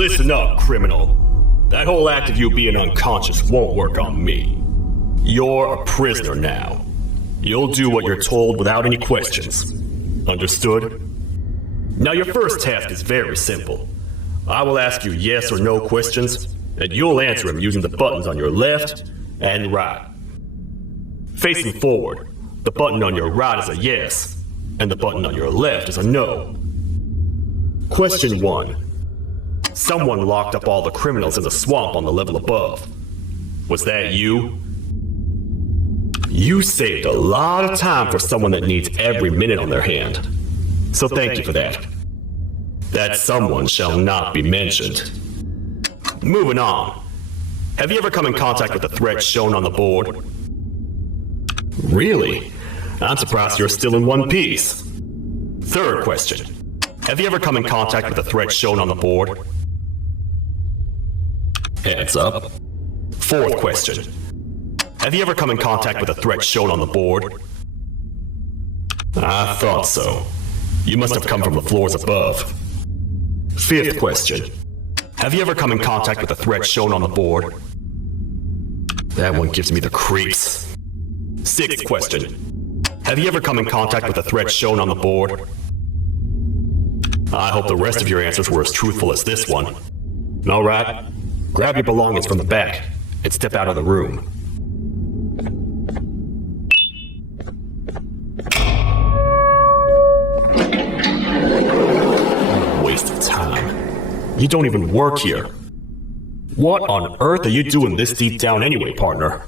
Listen up, criminal. That whole act of you being unconscious won't work on me. You're a prisoner now. You'll do what you're told without any questions. Understood? Now your first task is very simple. I will ask you yes or no questions, and you'll answer them using the buttons on your left and right. Facing forward, the button on your right is a yes, and the button on your left is a no. Question 1. Someone locked up all the criminals in the swamp on the level above. Was that you? You saved a lot of time for someone that needs every minute on their hand. So thank you for that. That someone shall not be mentioned. Moving on. Have you ever come in contact with the threat shown on the board? Really? I'm surprised you're still in one piece. Third question. Have you ever come in contact with the threat shown on the board? Heads up. Fourth question. Have you ever come in contact with a threat shown on the board? I thought so. You must have come from the floors above. Fifth question. Have you ever come in contact with a threat shown on the board? That one gives me the creeps. Sixth question. Have you ever come in contact with a threat shown on the board? I hope the rest of your answers were as truthful as this one. All right. Grab your belongings from the back and step out of the room. Waste of time. You don't even work here. What on earth are you doing this deep down anyway, partner?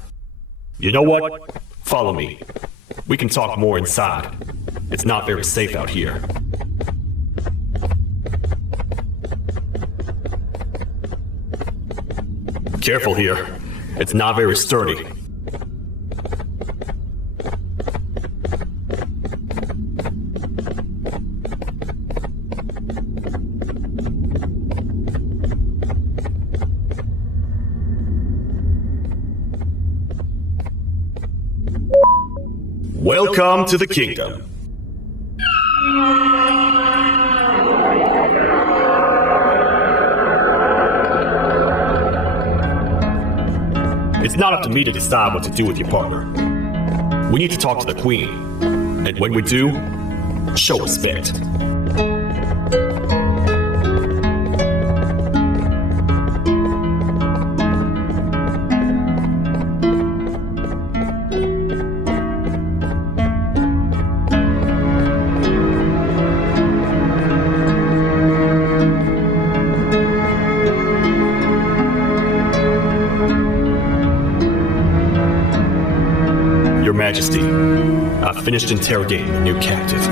You know what? Follow me. We can talk more inside. It's not very safe out here. Careful here. It's not very sturdy. Welcome to the kingdom. It's not up to me to decide what to do with your partner. We need to talk to the queen. And when we do, show respect. Your Majesty, I've finished interrogating the new captive.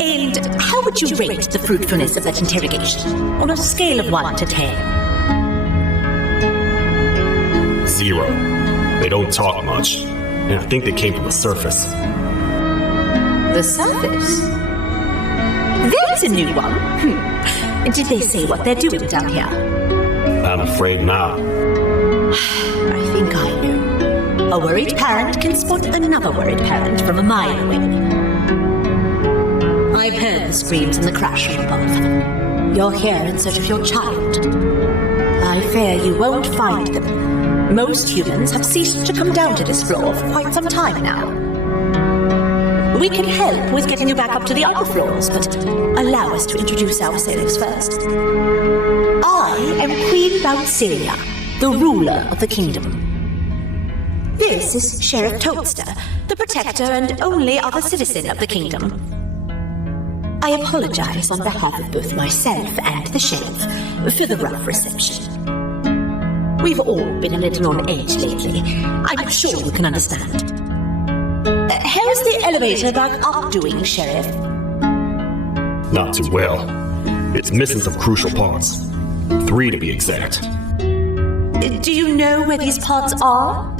And how would you rate the fruitfulness of that interrogation on a scale of 1 to 10? 0. They don't talk much, and I think they came from the surface. The surface? There's a new one. Did they say what they're doing down here? I'm afraid not. I think I know. A worried parent can spot another worried parent from a mile away. I've heard the screams and the crashing above. You're here in search of your child. I fear you won't find them. Most humans have ceased to come down to this floor for quite some time now. We can help with getting you back up to the upper floors, but allow us to introduce ourselves first. I am Queen Bouncilia, the ruler of the kingdom. This is Sheriff Toadster, the protector and only other citizen of the kingdom. I apologize on behalf of both myself and the sheriff for the rough reception. We've all been a little on edge lately. I'm sure you can understand. How's the elevator back up doing, Sheriff? Not too well. It's missing some crucial parts. 3 to be exact. Do you know where these parts are?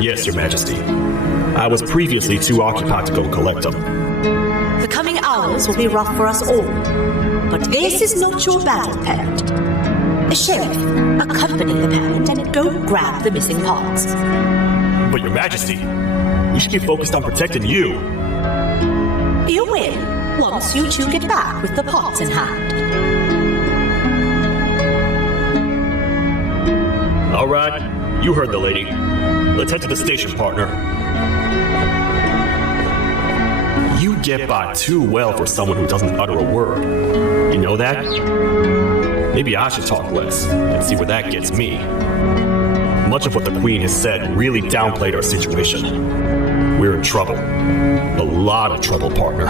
Yes, Your Majesty. I was previously too occupied to go collect them. The coming hours will be rough for us all. But this is not your battle, parent. Sheriff, accompany the parent and go grab the missing parts. But Your Majesty, we should be focused on protecting you. You will, once you two get back with the parts in hand. All right, you heard the lady. Let's head to the station, partner. You get by too well for someone who doesn't utter a word. You know that? Maybe I should talk less and see where that gets me. Much of what the Queen has said really downplayed our situation. We're in trouble. A lot of trouble, partner.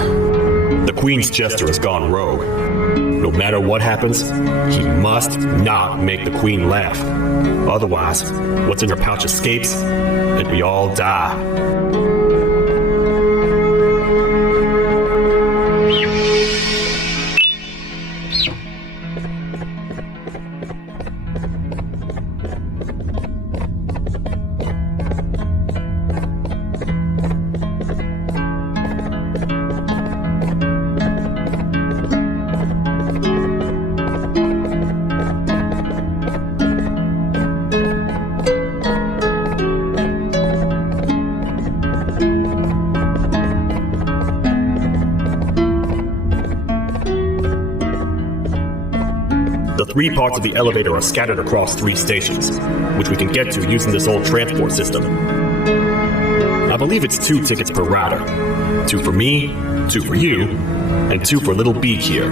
The Queen's jester has gone rogue. No matter what happens, he must not make the Queen laugh. Otherwise, what's in her pouch escapes, and we all die. The 3 parts of the elevator are scattered across 3 stations, which we can get to using this old transport system. I believe it's 2 tickets per rider. 2 for me, 2 for you, and 2 for little Beak here.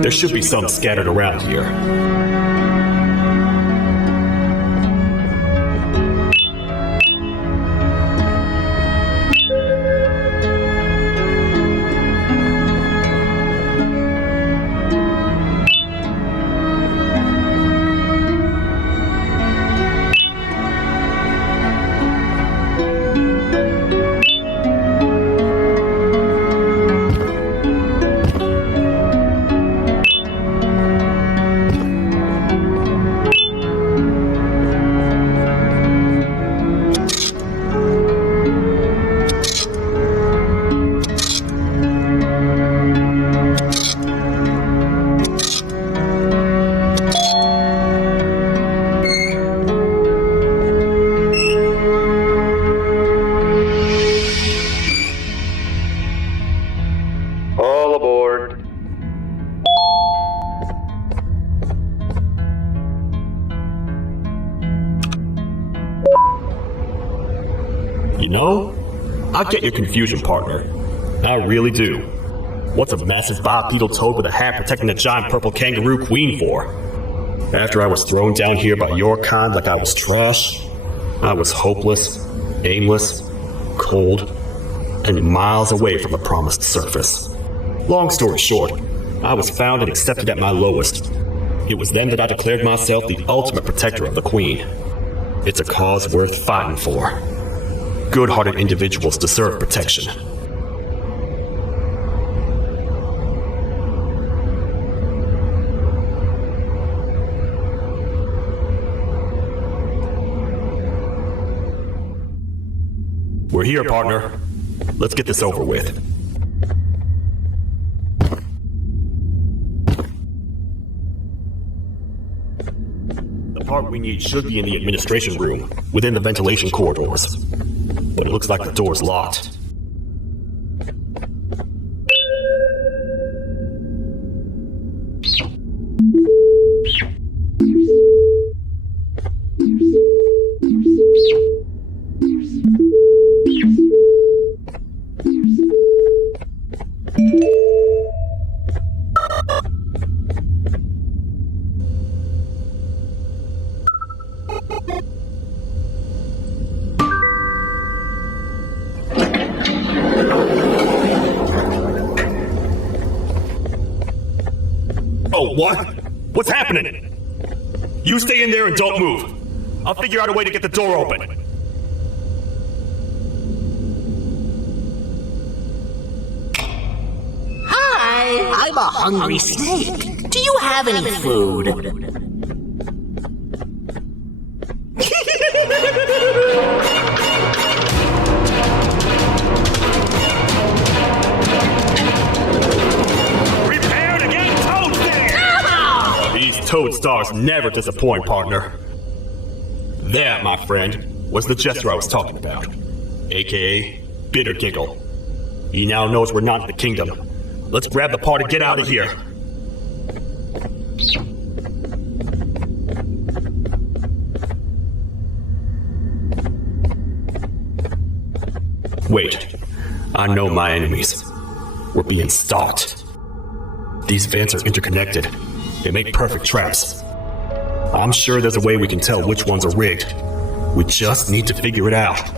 There should be some scattered around here. All aboard. You know, I get your confusion, partner. I really do. What's a massive bipedal toad with a hat protecting a giant purple kangaroo queen for? After I was thrown down here by your kind like I was trash, I was hopeless, aimless, cold, and miles away from the promised surface. Long story short, I was found and accepted at my lowest. It was then that I declared myself the ultimate protector of the Queen. It's a cause worth fighting for. Good-hearted individuals deserve protection. We're here, partner. Let's get this over with. The part we need should be in the administration room, within the ventilation corridors. But it looks like the door's locked. Oh, what? What's happening? You stay in there and don't move. I'll figure out a way to get the door open. Hi, I'm a hungry snake. Do you have any food? Prepare to get toasted! These toad stars never disappoint, partner. That, my friend, was the jester I was talking about, aka Bitter Giggle. He now knows we're not in the kingdom. Let's grab the part and get out of here. Wait, I know my enemies. We're being stalked. These vents are interconnected. They make perfect traps. I'm sure there's a way we can tell which ones are rigged. We just need to figure it out.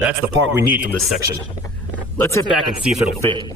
That's the part we need from this section. Let's head back and see if it'll fit.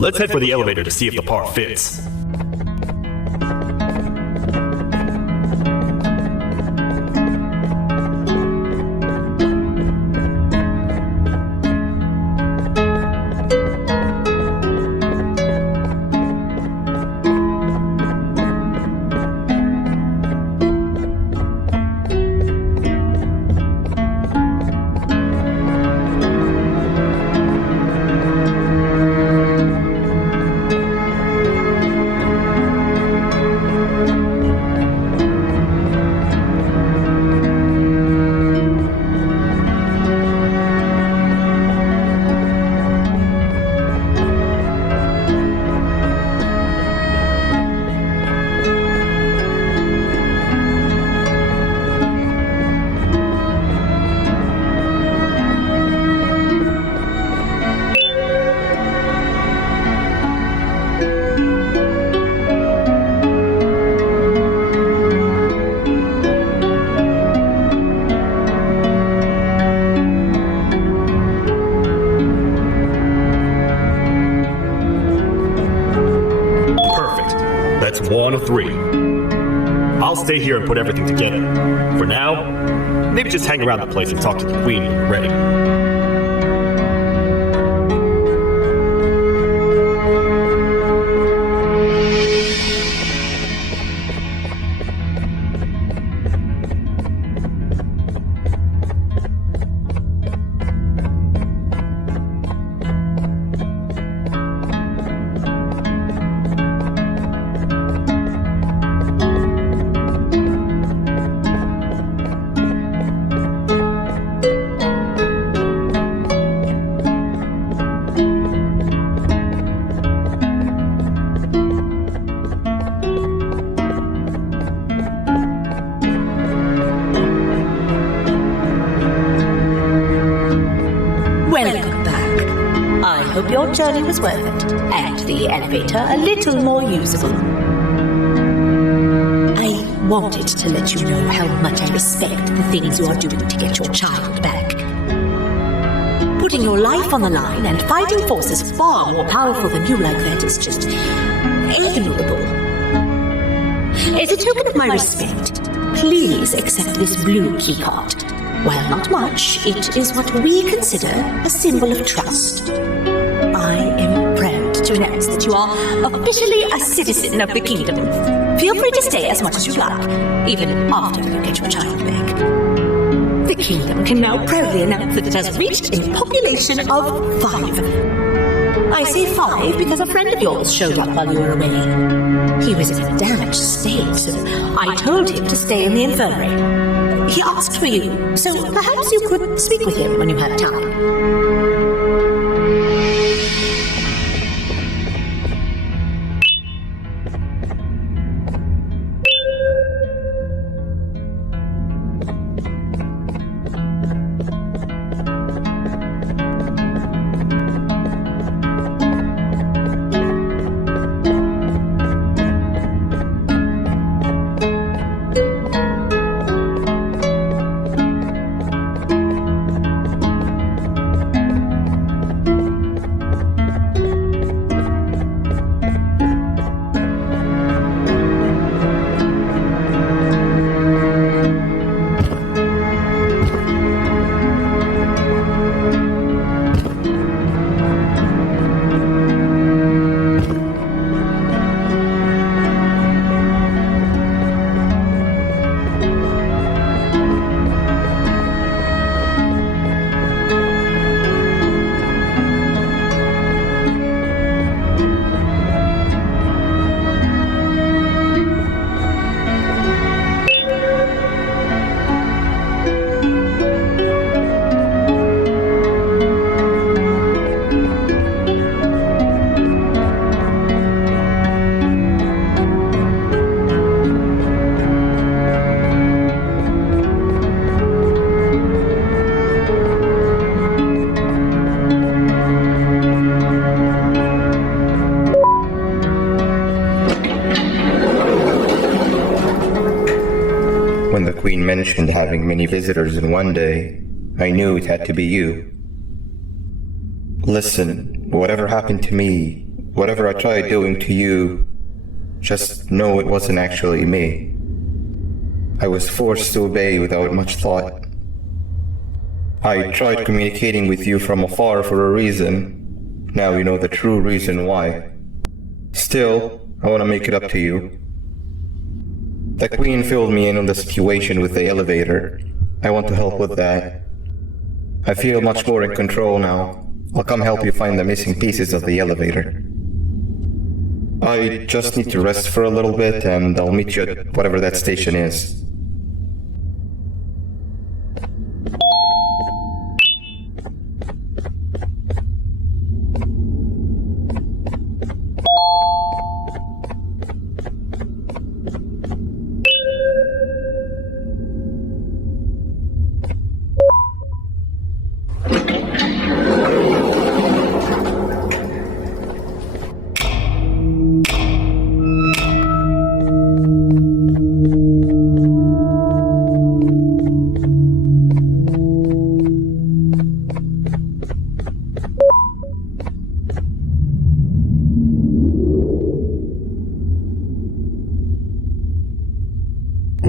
Let's head for the elevator to see if the part fits. 3. I'll stay here and put everything together. For now, maybe just hang around the place and talk to the queen when you're ready. Welcome back. I hope your journey was worth it, and the elevator a little more usable. I wanted to let you know how much I respect the things you are doing to get your child back. Putting your life on the line and fighting forces far more powerful than you like that is just admirable. As a token of my respect, please accept this blue keycard. While not much, it is what we consider a symbol of trust. I am proud to announce that you are officially a citizen of the kingdom. Feel free to stay as much as you like, even after you get your child back. The kingdom can now proudly announce that it has reached a population of 5. I say 5 because a friend of yours showed up while you were away. He was in a damaged state, so I told him to stay in the infirmary. He asked for you, so perhaps you could speak with him when you have time. When the Queen mentioned having many visitors in one day, I knew it had to be you. Listen, whatever happened to me, whatever I tried doing to you, just know it wasn't actually me. I was forced to obey without much thought. I tried communicating with you from afar for a reason. Now you know the true reason why. Still, I want to make it up to you. The Queen filled me in on the situation with the elevator. I want to help with that. I feel much more in control now. I'll come help you find the missing pieces of the elevator. I just need to rest for a little bit, and I'll meet you at whatever that station is.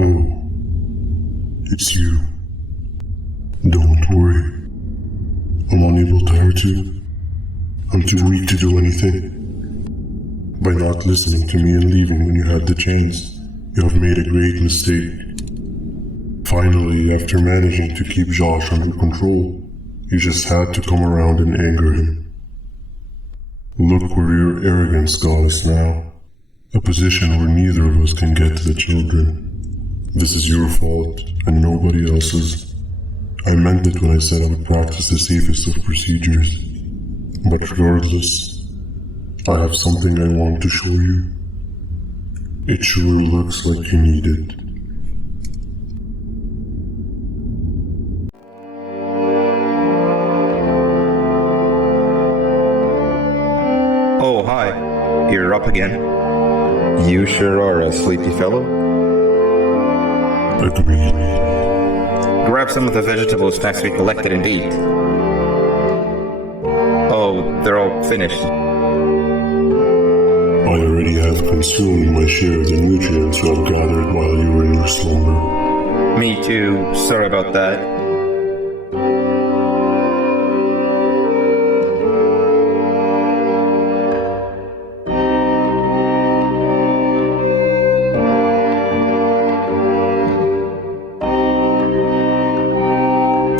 Oh, it's you. Don't worry. I'm unable to hurt you. I'm too weak to do anything. By not listening to me and leaving when you had the chance, you have made a great mistake. Finally, after managing to keep Josh under control, you just had to come around and anger him. Look where your arrogance got us now. A position where neither of us can get to the children. This is your fault, and nobody else's. I meant it when I said I would practice the safest of procedures. But regardless, I have something I want to show you. It sure looks like you need it. Oh, hi. You're up again. You sure are a sleepy fellow. Agreed. Grab some of the vegetables next we collected and eat. Oh, they're all finished. I already have consumed my share of the nutrients you have gathered while you were in your slumber. Me too. Sorry about that.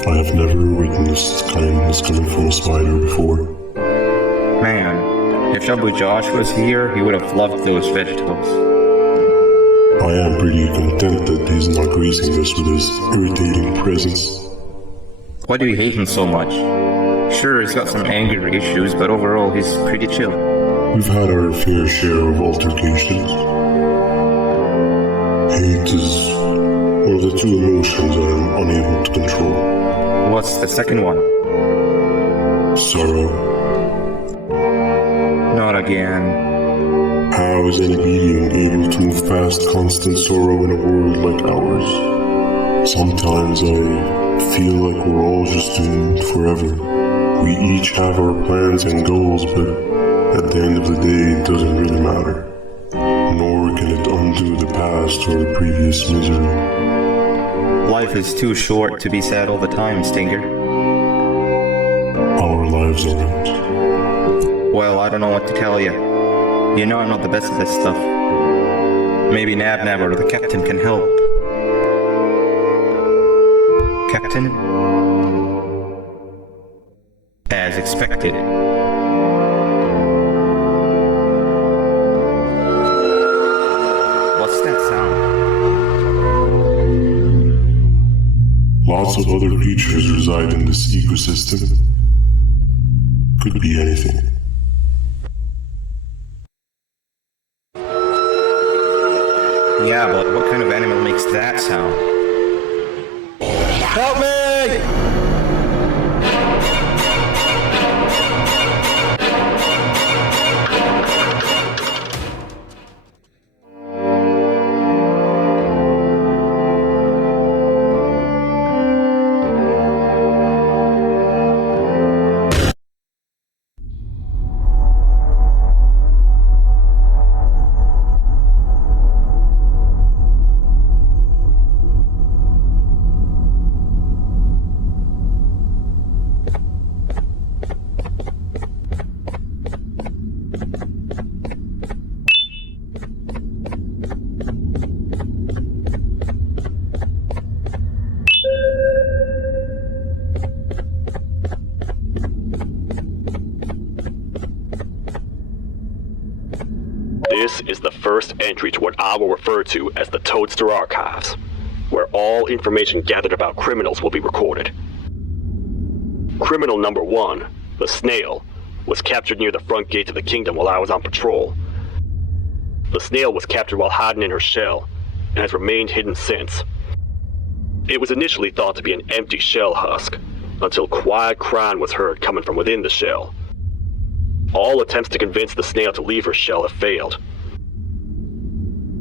I have never witnessed kindness coming from a spider before. Man, if Shabu Josh was here, he would have loved those vegetables. I am pretty content that he's not gracing us with his irritating presence. Why do you hate him so much? Sure, he's got some anger issues, but overall he's pretty chill. We've had our fair share of altercations. Hate is one of the two emotions I am unable to control. What's the second one? Sorrow. Not again. How is any being able to move past constant sorrow in a world like ours? Sometimes I feel like we're all just doomed forever. We each have our plans and goals, but at the end of the day, it doesn't really matter. Nor can it undo the past or the previous misery. Life is too short to be sad all the time, Stinger. Our lives aren't. Well, I don't know what to tell you. You know I'm not the best at this stuff. Maybe Nab or the captain can help. Captain? As expected. What's that sound? Lots of other creatures reside in this ecosystem. Could be anything. Yeah, but what kind of animal makes that sound? Help me! This is the first entry to what I will refer to as the Toadster Archives, where all information gathered about criminals will be recorded. Criminal number 1, the snail, was captured near the front gate of the kingdom while I was on patrol. The snail was captured while hiding in her shell, and has remained hidden since. It was initially thought to be an empty shell husk, until quiet crying was heard coming from within the shell. All attempts to convince the snail to leave her shell have failed.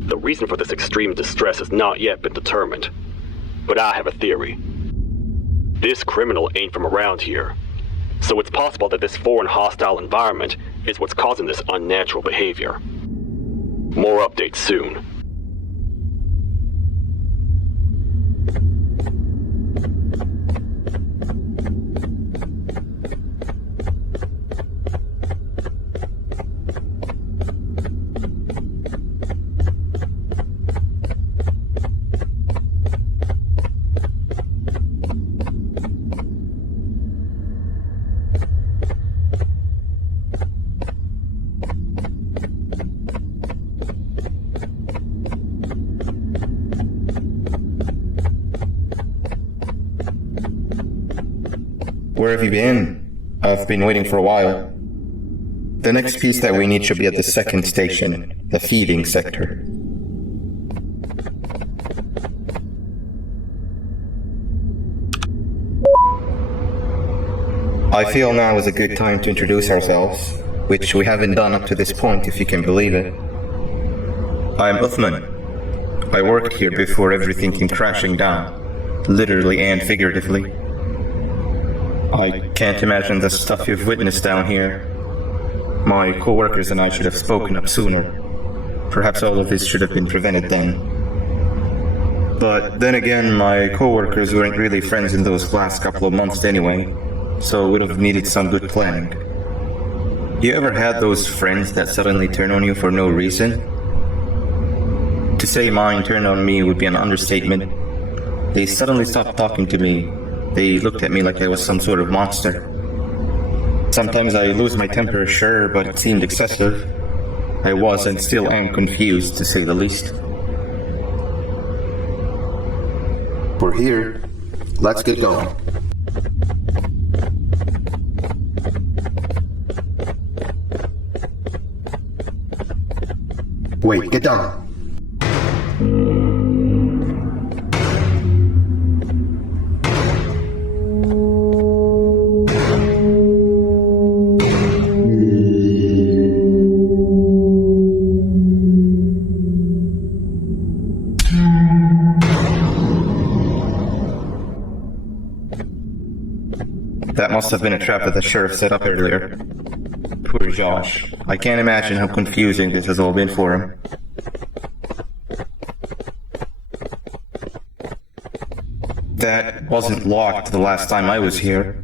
The reason for this extreme distress has not yet been determined, but I have a theory. This criminal ain't from around here, so it's possible that this foreign hostile environment is what's causing this unnatural behavior. More updates soon. Where have you been? I've been waiting for a while. The next piece that we need should be at the second station, the feeding sector. I feel now is a good time to introduce ourselves, which we haven't done up to this point, if you can believe it. I'm Uthman. I worked here before everything came crashing down, literally and figuratively. I can't imagine the stuff you've witnessed down here. My co-workers and I should have spoken up sooner. Perhaps all of this should have been prevented then. But then again, my co-workers weren't really friends in those last couple of months anyway, so it would have needed some good planning. You ever had those friends that suddenly turn on you for no reason? To say mine turned on me would be an understatement. They suddenly stopped talking to me. They looked at me like I was some sort of monster. Sometimes I lose my temper, sure, but it seemed excessive. I was and still am confused, to say the least. We're here. Let's get going. Wait, get down. That must have been a trap that the sheriff set up earlier. Poor Josh. I can't imagine how confusing this has all been for him. That wasn't locked the last time I was here.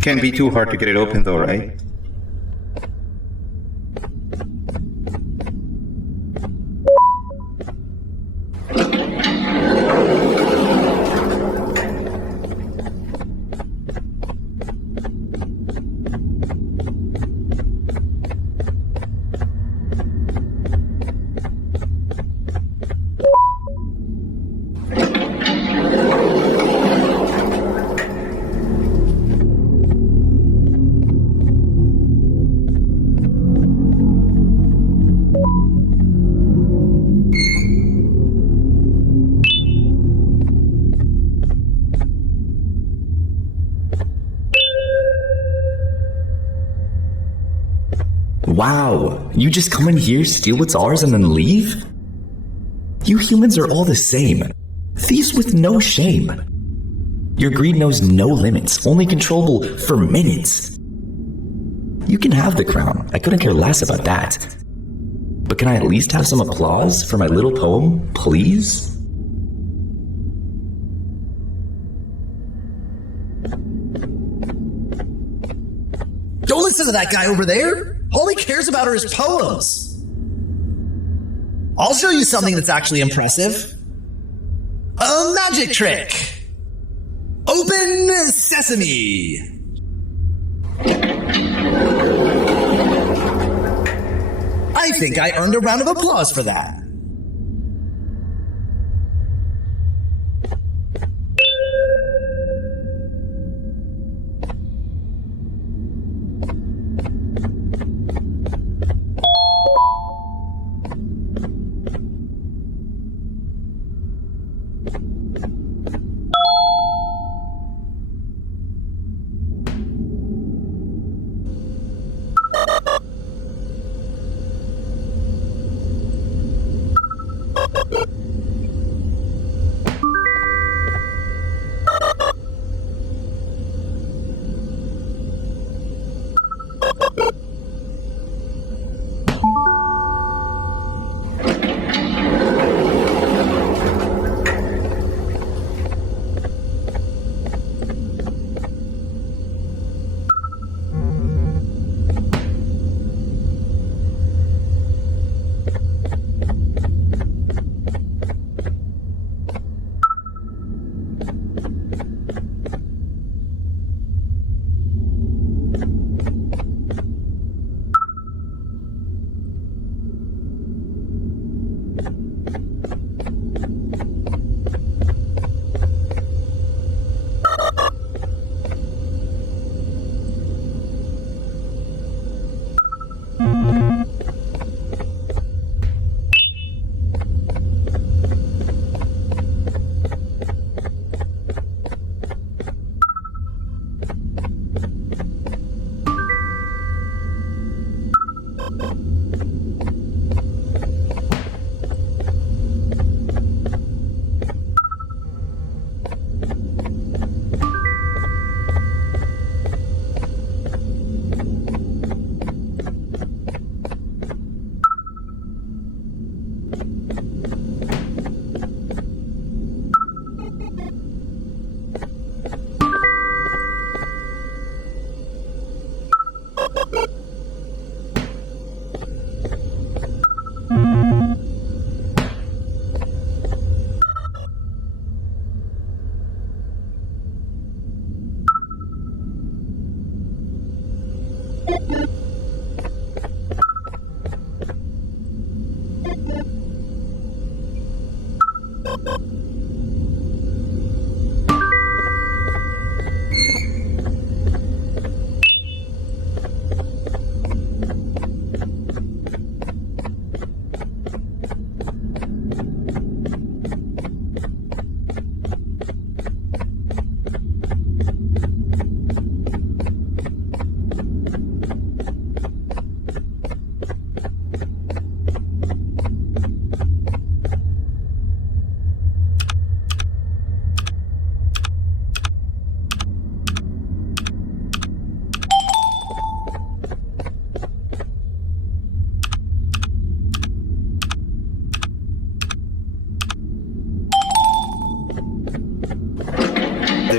Can't be too hard to get it open though, right? Wow, you just come in here, steal what's ours, and then leave? You humans are all the same. Thieves with no shame. Your greed knows no limits, only controllable for minutes. You can have the crown, I couldn't care less about that. But can I at least have some applause for my little poem, please? Don't listen to that guy over there! All he cares about are his poems! I'll show you something that's actually impressive. A magic trick! Open sesame! I think I earned a round of applause for that.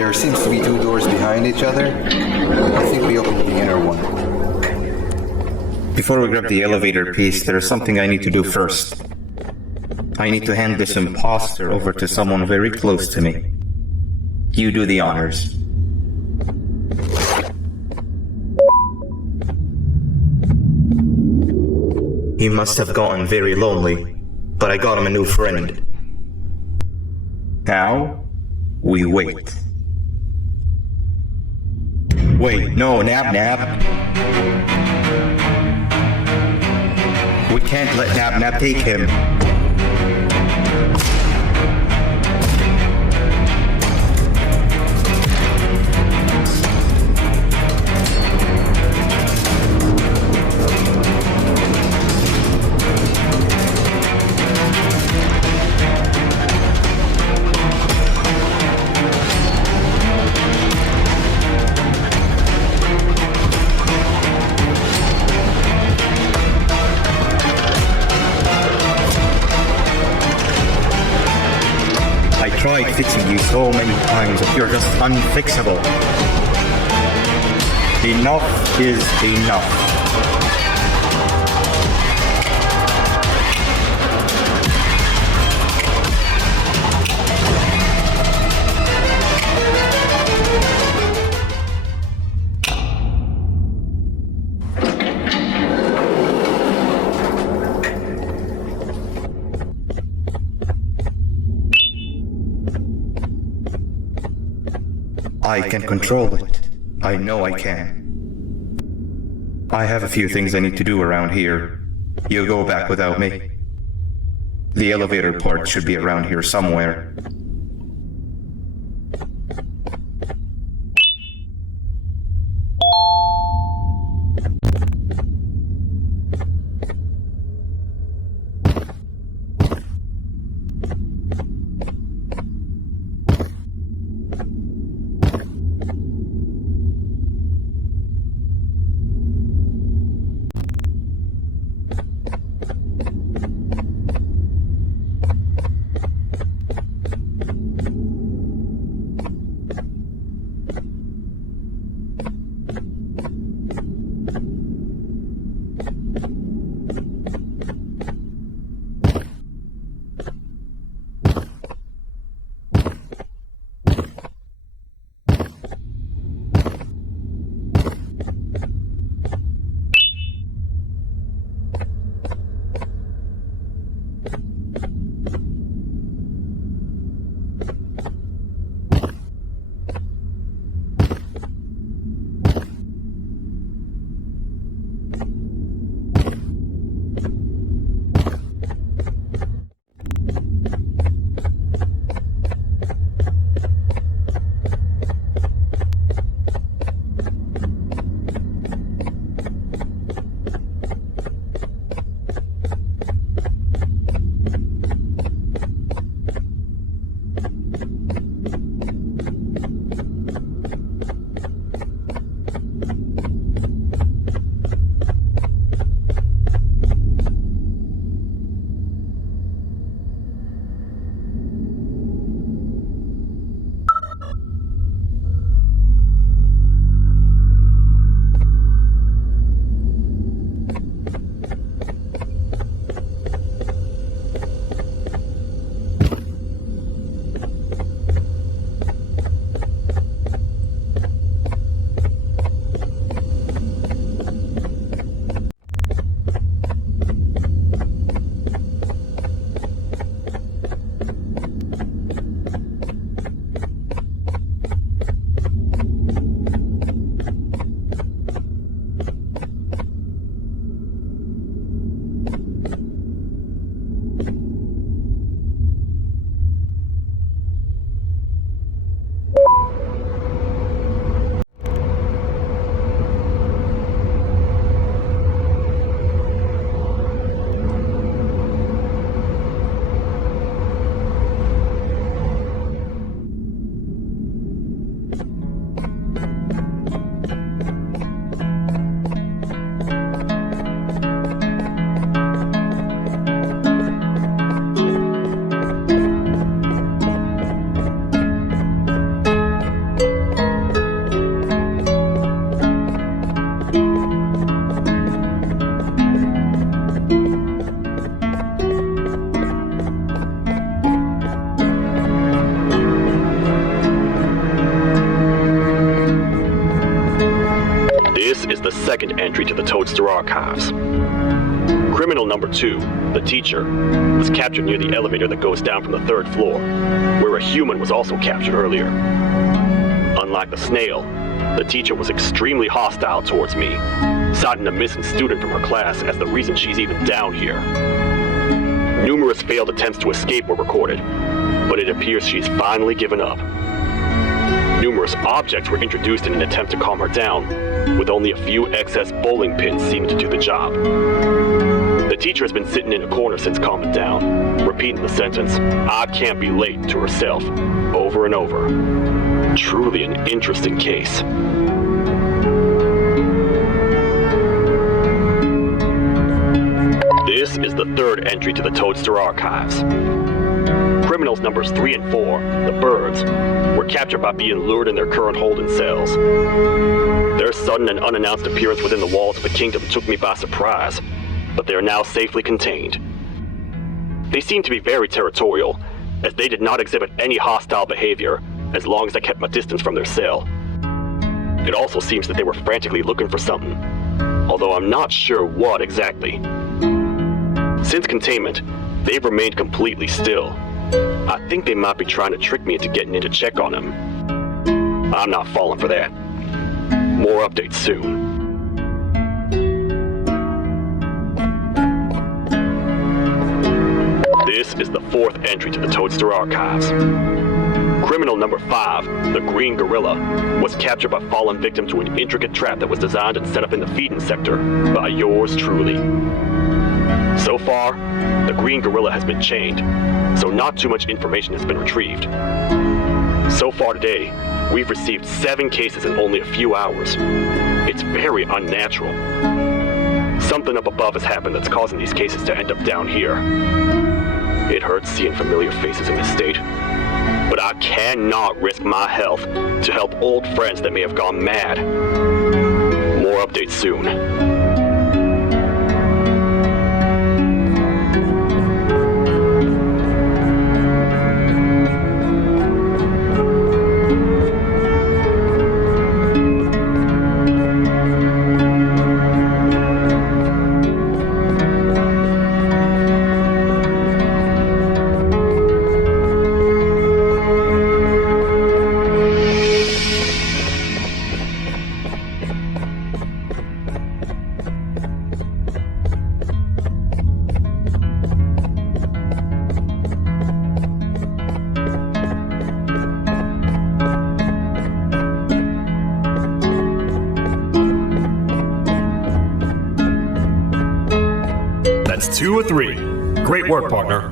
There seems to be two doors behind each other. I think we opened the inner one. Before we grab the elevator piece, there's something I need to do first. I need to hand this imposter over to someone very close to me. You do the honors. He must have gotten very lonely, but I got him a new friend. Now, we wait. Wait, no, Nab. We can't let Nab take him. I tried fixing you so many times, but you're just unfixable. Enough is enough. I can control it. I know I can. I have a few things I need to do around here. You go back without me. The elevator part should be around here somewhere. second entry to the Toadster archives. Criminal number 2, the teacher, was captured near the elevator that goes down from the 3rd floor, where a human was also captured earlier. Unlike the snail, the teacher was extremely hostile towards me, citing a missing student from her class as the reason she's even down here. Numerous failed attempts to escape were recorded, but it appears she's finally given up. Numerous objects were introduced in an attempt to calm her down, with only a few excess bowling pins seeming to do the job. The teacher has been sitting in a corner since calming down, repeating the sentence, "I can't be late," to herself, over and over. Truly an interesting case. This is the 3rd entry to the Toadster archives. Criminals numbers 3 and 4, the birds, were captured by being lured in their current holding cells. Their sudden and unannounced appearance within the walls of the kingdom took me by surprise, but they are now safely contained. They seem to be very territorial, as they did not exhibit any hostile behavior as long as I kept my distance from their cell. It also seems that they were frantically looking for something, although I'm not sure what exactly. Since containment, they've remained completely still. I think they might be trying to trick me into getting in to check on them. I'm not falling for that. More updates soon. This is the 4th entry to the Toadster archives. Criminal number 5, the green gorilla, was captured by falling victim to an intricate trap that was designed and set up in the feeding sector by yours truly. So far, the green gorilla has been chained, so not too much information has been retrieved. So far today, we've received 7 cases in only a few hours. It's very unnatural. Something up above has happened that's causing these cases to end up down here. It hurts seeing familiar faces in this state, but I cannot risk my health to help old friends that may have gone mad. More updates soon. That's 2 or 3. Great work, partner.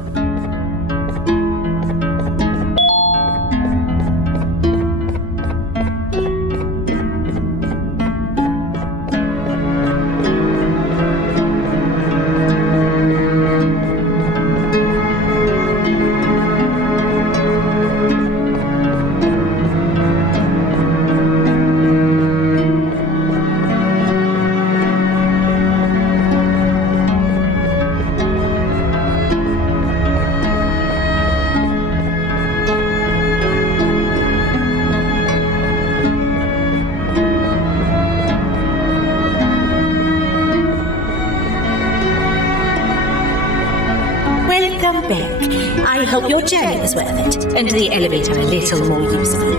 Welcome back. I hope your journey was worth it, and the elevator a little more useful.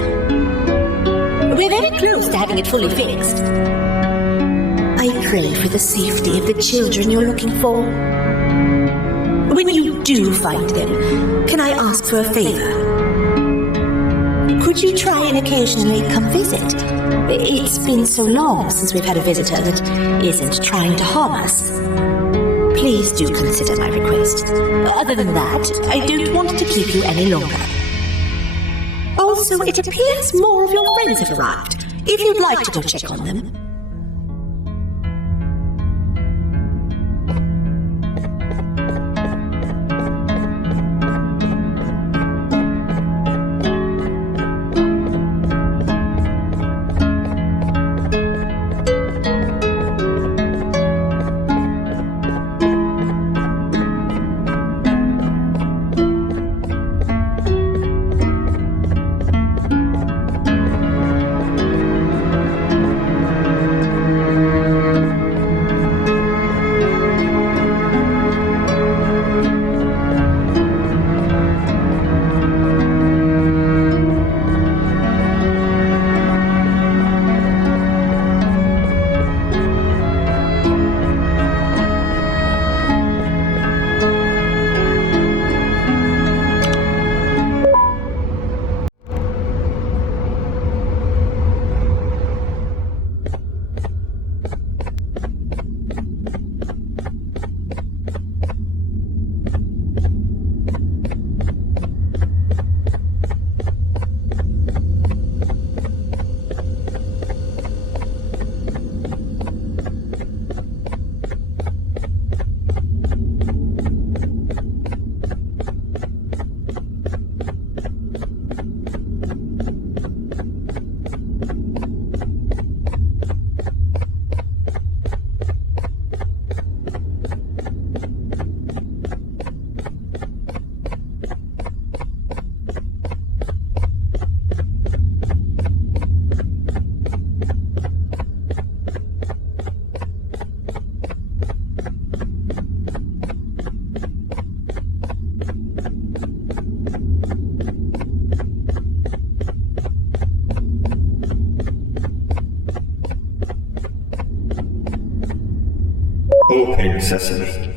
We're very close to having it fully fixed. I pray for the safety of the children you're looking for. When you do find them, can I ask for a favor? Could you try and occasionally come visit? It's been so long since we've had a visitor that isn't trying to harm us. Please do consider my request. Other than that, I don't want to keep you any longer. Also, it appears more of your friends have arrived. If you'd like to go check on them. sesame.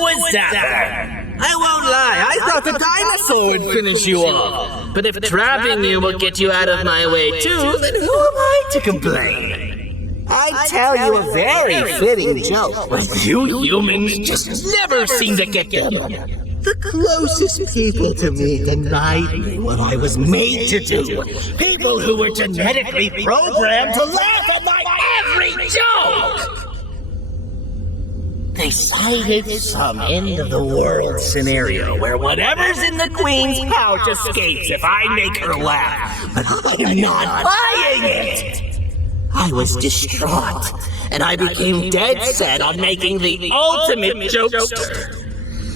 was that? I won't lie, I thought the dinosaur would finish you off. But if trapping you will get you out of my way too, then who am I to complain? I tell you a very fitting joke. But you humans just never seem to get them. The closest people to me denied me what I was made to do. People who were genetically programmed to laugh at my every joke! They cited some end-of-the-world scenario where whatever's in the Queen's pouch escapes if I make her laugh. But I am not buying it! I was distraught, and I became dead set on making the ultimate jokester.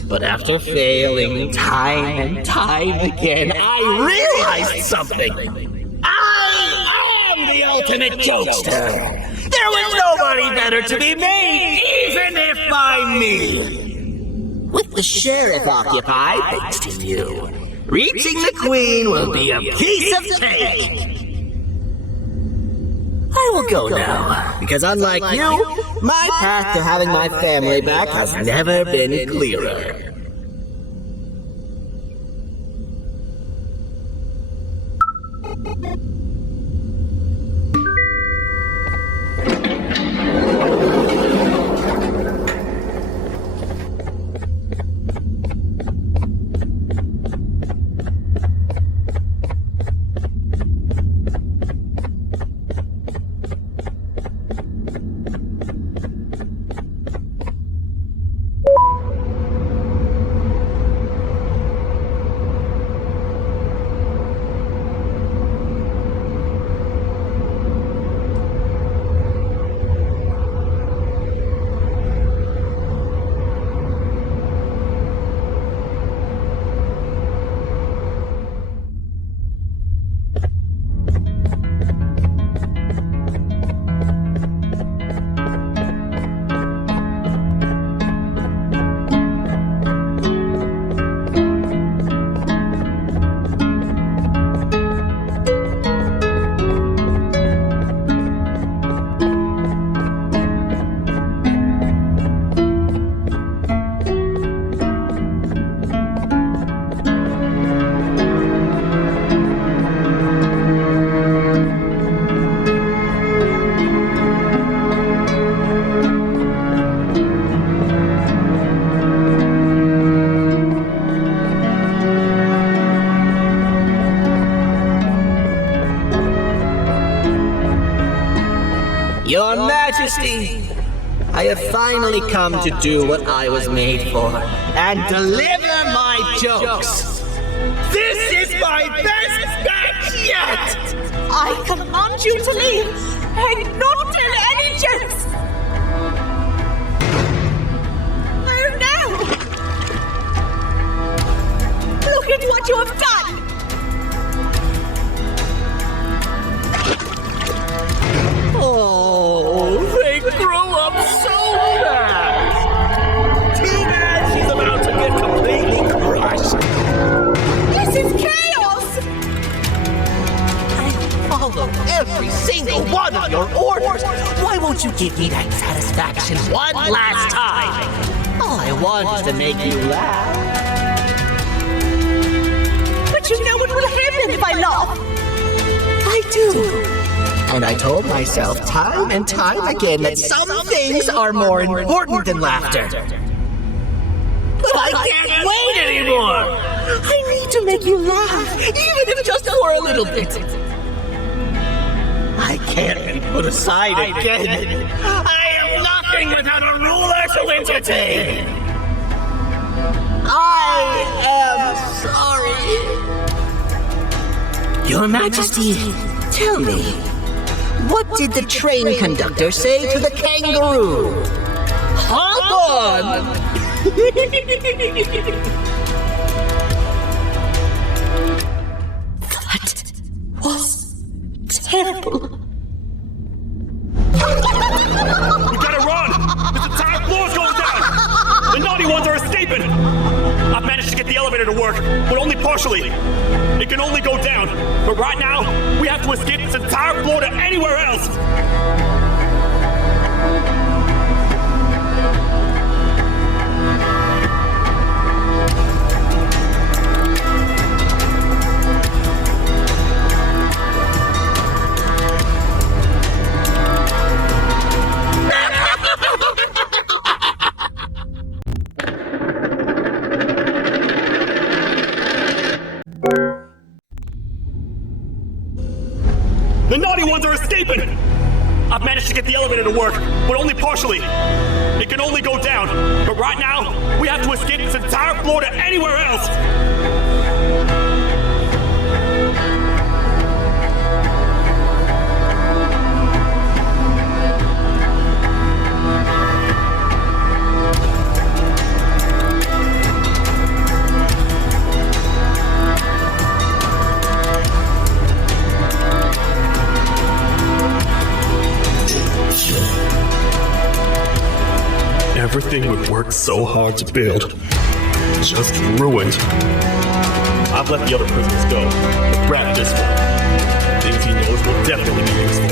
But after failing time and time again, I realized something. I am the ultimate jokester! There was nobody better to be made, even if by me. With the sheriff occupied, thanks to you, reaching the Queen will be a piece of cake. I will go now, because unlike you, my path to having my family back has never been clearer. Your Majesty, I have finally come to do what I was made for, and deliver my jokes. This is my best match yet! I command you to leave and not tell any jokes. Oh no! Look at what you have done! Oh, they grow up so fast! Tina, she's about to get completely crushed. This is chaos! I follow every single one of your orders. Why won't you give me that satisfaction one last time? All I want is to make you laugh. But you know what will happen if I laugh. I do. And I told myself time and time again that some things are more important than laughter. But I can't wait anymore! I need to make you laugh, even if just for a little bit. I can't be put aside again. I am nothing without a ruler to entertain. I am sorry. Your Majesty, tell me, what did the train conductor say to the kangaroo? Hop on! That was terrible. We gotta run! This entire floor's going down! The naughty ones are escaping! I've managed to get the elevator to work, but only partially. It can only go down, but right now, we have to escape this entire floor to anywhere else! to work, but only partially. It can only go down. But right now, we have to escape this entire floor to anywhere else. Everything we worked so hard to build, just ruined. I've let the other prisoners go, but grab this one. Things he knows will definitely be useful.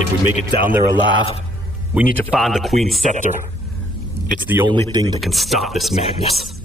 If we make it down there alive, we need to find the Queen's scepter. It's the only thing that can stop this madness.